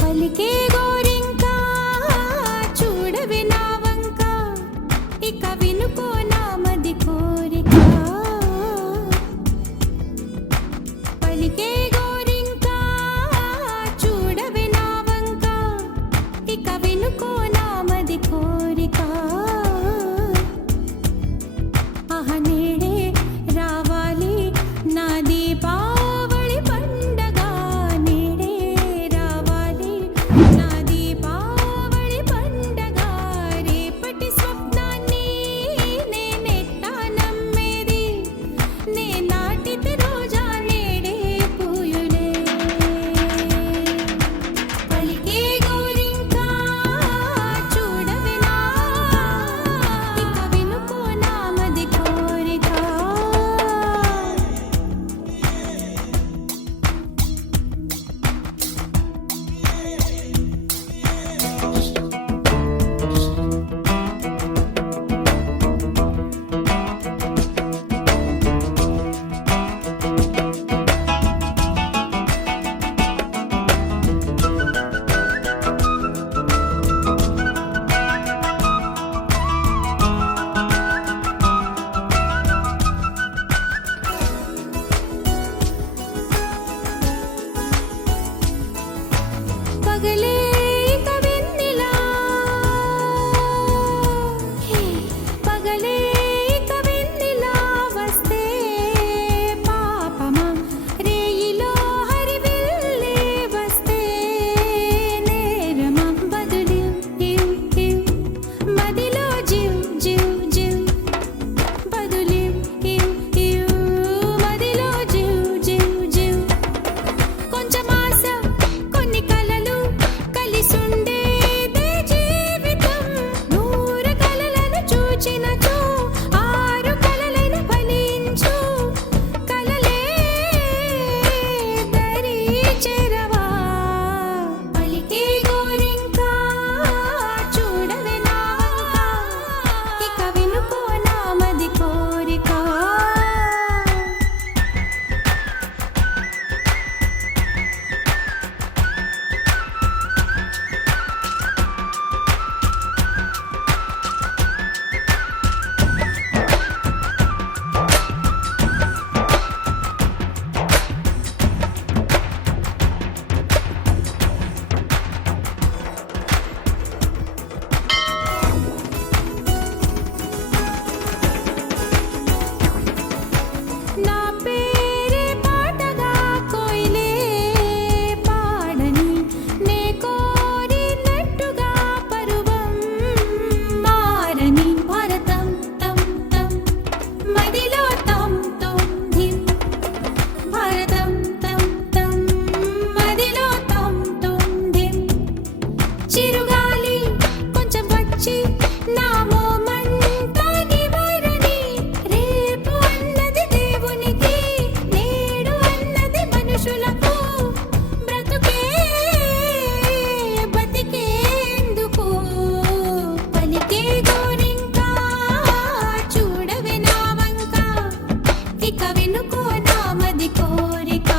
పలికే గోరింకా చూడవే నా వంక, ఇక వినుకో నా మది కోరిక. పలికే గోరింకా చూడవే నా వంక, ఇక వినుకో నా మది కోరిక. ఆహ నేడే రావాలి నా దీపావళి పండగ, నేడే రావాలి నా దీపావళి పండగ. రేపటి స్వప్నాన్ని నేనెట్టా నమ్మేది, నే నాటితే రోజా నేడే పూయులే. పలికే గోరింకా చూడవే నా, ఇక వినుకో నా మది కోరిక. పగలే ఇక వెన్నెలా, పగలే ఇక వెన్నెలా వస్తే పాపమా, రేయిలో హరివిల్లే వస్తే నేరమా. బదులివ్ ఇవ్ ఇవ్ మదిలో జివ్ జివ్ జివ్, బదులివ్ ఇవ్ ఇవ్ మదిలో జివ్ జివ్ జివ్. కొంచెం ఆశ కొన్ని కలలు కలిసుండేదే జీవితం. నూరు కలలను చూచినచో ఆరు కలలైన ఫలించు. కలలే దరి చేరవా. పలికే గోరింకా చూడవే నా వంక, ఇక వినుకో నా మది కోరిక. నా పేరే పాటగా కోయిలే పాడని, నే కోరినట్టుగా పరువం మారని. భారతం తం తం మదిలో తం తం ధిం, భారతం తం తం మదిలో తం తం ధిం. చిరుగాలి కొంచెం వచ్చి నా మోమంతా నివారణి. రేపు అన్నది దేవునికి, నేడు అన్నది మనుషులకు. బ్రతుకే బతికేందుకు. పలికే గోరింకా చూడవే నా వంక, ఇక వినుకో నా మది కోరిక.